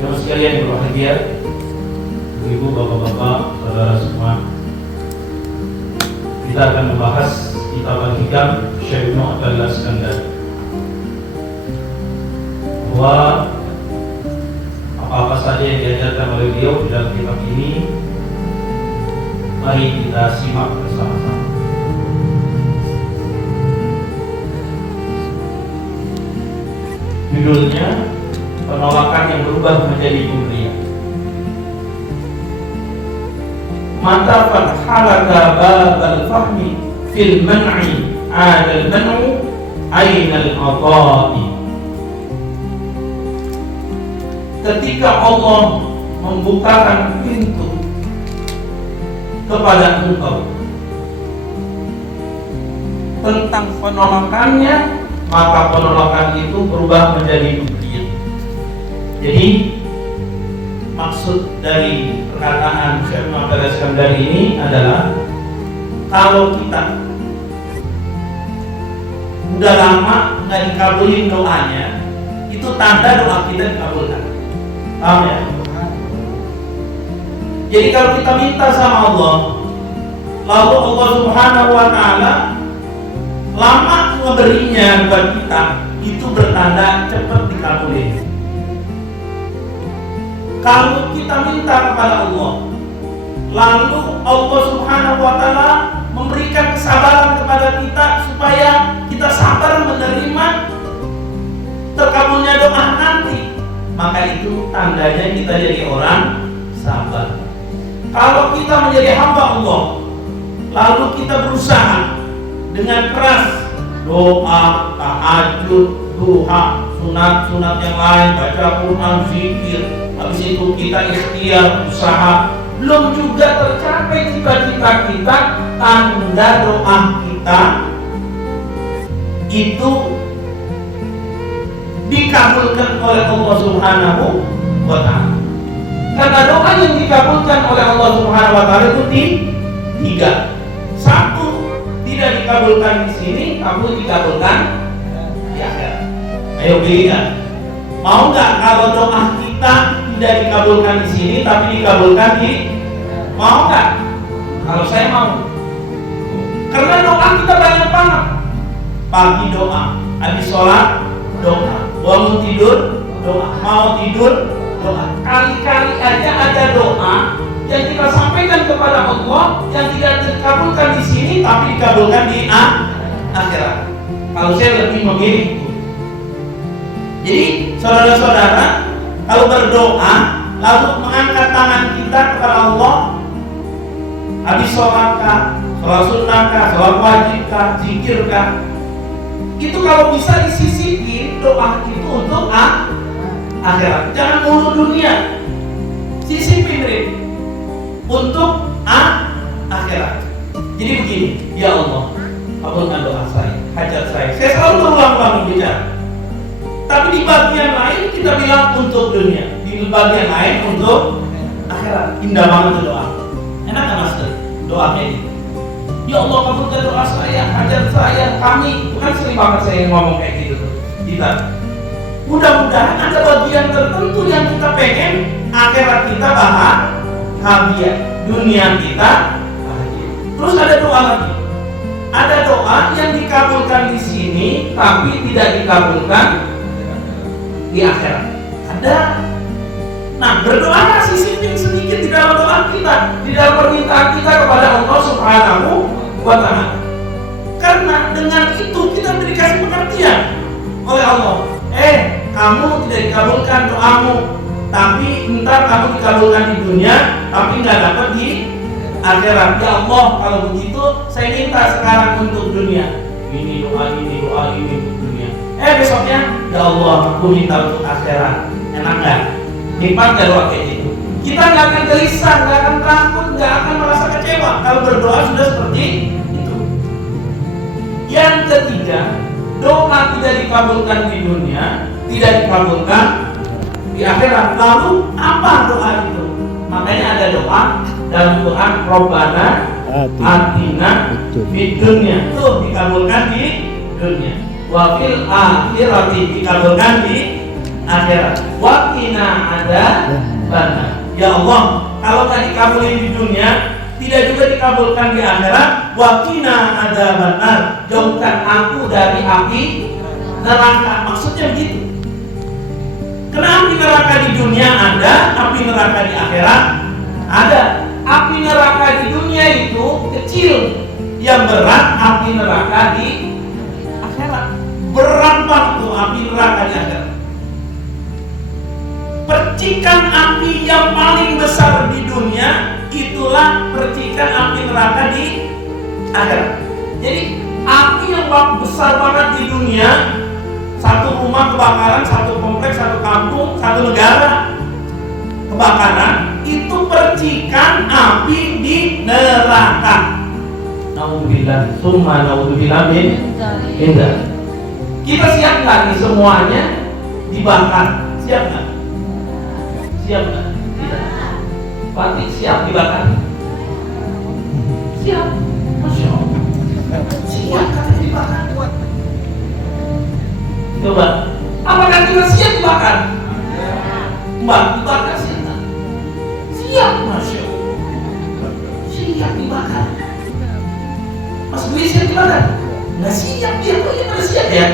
Yang sekalian yang berbahagia, ibu, bapak-bapak, saudara semua, kita akan membahas kitab Al-Hikam Syekh Ibnu Athaillah Iskandari, bahwa apa-apa saja yang diajarkan oleh beliau di dalam kitab ini, mari kita simak bersama-sama. Judulnya penolakan yang berubah menjadi pemberian. Mata fathalaka babal fahmi fil man'i adal man'u ainal adha'i. Ketika Allah membukakan pintu kepada engkau tentang penolakannya, maka penolakan itu berubah menjadi pemberian. Jadi maksud dari perkataan Syekh Ibnu Athaillah Iskandari ini adalah, kalau kita udah lama nggak dikabulin doanya, itu tanda doa kita dikabulkan. Paham ya? Jadi kalau kita minta sama Allah, lalu Allah Subhanahu wa Ta'ala lama memberinya buat kita, itu bertanda cepat dikabulin. Kalau kita minta kepada Allah, lalu Allah Subhanahu wa Ta'ala memberikan kesabaran kepada kita supaya kita sabar menerima terkabulnya doa nanti, maka itu tandanya kita jadi orang sabar. Kalau kita menjadi hamba Allah, lalu kita berusaha dengan keras, doa, tahajud, duha, sunat-sunat yang lain, baca Quran, zikir, habis itu kita ikhtiar, usaha, belum juga tercapai cita-cita kita, tanda doa kita itu dikabulkan oleh Allah Subhanahu wa Ta'ala. Karena doa yang dikabulkan oleh Allah Subhanahu wa Ta'ala itu tiga. Satu, tidak dikabulkan di sini, tapi dikabulkan di akhirat. Ayo pilihkan. Mau nggak kalau doa kita tidak dikabulkan di sini, tapi dikabulkan di? Mau nggak? Kalau saya mau. Karena doa kita banyak banget. Pagi doa, habis sholat doa, bangun tidur doa, mau tidur doa. Kali-kali aja ada doa yang kita sampaikan kepada Allah yang tidak dikabulkan di sini, tapi dikabulkan di akhirat. Kalau saya lebih memilih itu. Jadi saudara-saudara, kalau berdoa lalu mengangkat tangan kita kepada Allah, habis sholatkah, sholat sunnatkah, sholat wajibkah, zikirkah, itu kalau bisa disisipin doa itu untuk akhirat. Jangan mulu dunia, sisipin untuk akhirat. Jadi begini, ya Allah, kabulkan doa saya, hajat saya. Saya selalu berulang-ulang bicara. Tapi di bagian lain kita bilang untuk dunia, di bagian lain untuk akhirat. Indah banget itu doa. Enak kan Mas? Doanya ini. Ya Allah, kabulkan doa saya, hajat saya, kami. Bukan sering banget saya ngomong kayak gitu tuh. Kita mudah-mudahan ada bagian tertentu yang kita pengen akhirat kita bahagia, dunia kita bahagia. Terus ada doa lagi. Ada doa yang dikabulkan di sini tapi tidak dikabulkan di akhirat. Ada. Nah, berdoa sisipin sedikit di dalam doa kita, di dalam permintaan kita kepada Allah Subhanahu wa Ta'ala. Karena dengan itu kita dikasih pengertian oleh Allah. Kamu tidak dikabulkan doamu, tapi entar kamu dikabulkan di dunia, tapi nggak dapat di akhirat. Ya Allah, kalau begitu saya minta sekarang untuk dunia. Ini doa ini untuk dunia. Besoknya, ya Allah, aku minta untuk akhirat. Enak nggak? Nikmat nggak doa kayak gitu? Kita nggak akan gelisah, nggak akan takut, nggak akan merasa kecewa kalau berdoa sudah seperti itu. Yang ketiga, doa tidak dikabulkan di dunia, tidak dikabulkan di akhirat. Lalu apa doa itu? Makanya ada doa dalam Quran, Rabbana atina fid dunya, tuh dikabulkan di dunia. wa fil akhirati, dikabulkan di akhirat. Wa qina adzabannar. Ya Allah, kalau nggak dikabulin di dunia, tidak juga dikabulkan di akhirat. Wa qina adzabannar, jauhkan aku dari api neraka. Maksudnya begitu. Karena api neraka di dunia ada, api neraka di akhirat ada. Api neraka di dunia itu kecil, yang berat api neraka di akhirat. Berat banget tuh api neraka di akhirat. Percikan api yang paling besar di dunia itulah percikan api neraka di akhirat. Jadi api yang besar banget di dunia, satu rumah kebakaran, satu kompleks, satu kampung, satu negara kebakaran, itu percikan api di neraka. Naudzubillah, summa naudzubillah min dzalik. Kita siap nggak nih semuanya dibakar? Siap nggak? Siap nggak? Tidak. Fatih siap dibakar? Siap. Masya Allah. Siap kata dibakar. Coba, apakah kita siap dibakar? Mbak, dibakar siap nggak? Siap, Masya Allah. Siap dibakar. Mas Dwi siap dibakar? Nggak siap, dia kok dia pada siap ya?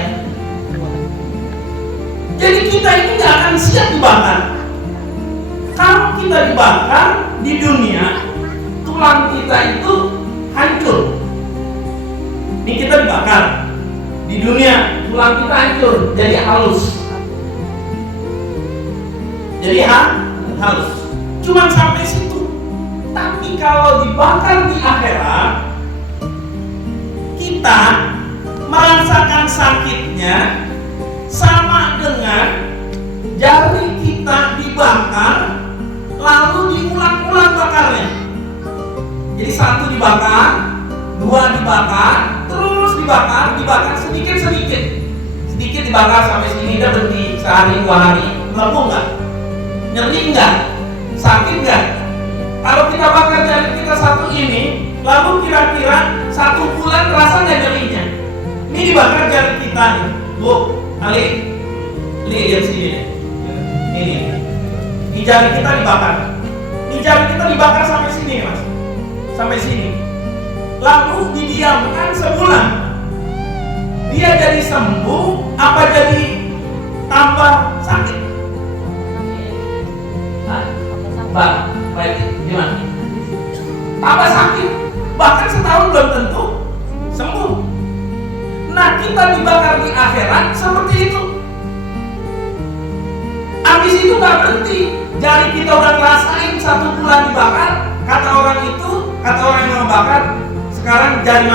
Jadi kita ini nggak akan siap dibakar. Kalau kita dibakar di dunia, tulang kita itu hancur. Ini kita dibakar di dunia, tulang kita hancur, jadi halus. Jadi halus. Cuman sampai situ. Tapi kalau dibakar di akhirat, kita merasakan sakitnya sama dengan jari kita dibakar lalu diulang-ulang bakarnya. Jadi satu dibakar, dua dibakar, terus dibakar sedikit dibakar sampai sini, udah berhenti sehari dua hari. Lembu nggak? Nyeri nggak? Sakit nggak? Kalau kita bakar jari kita satu ini, lalu kira-kira 1 bulan terasa nggak nyerinya? Ini dibakar jari kita nih, Bu, Ali, lihat sini deh. Ini jari kita dibakar. Ini jari kita dibakar sampai sini, Mas. Sampai sini. Lalu didiamkan sebulan. Dia jadi sembuh apa jadi tambah sakit? Mbak, baik, gimana? Tambah sakit. Bahkan setahun belum tentu sembuh. Nah, kita dibakar di akhirat seperti itu. Habis itu nggak berhenti. Jari kita udah ngerasain 1 bulan dibakar. Kata orang yang membakar, sekarang jari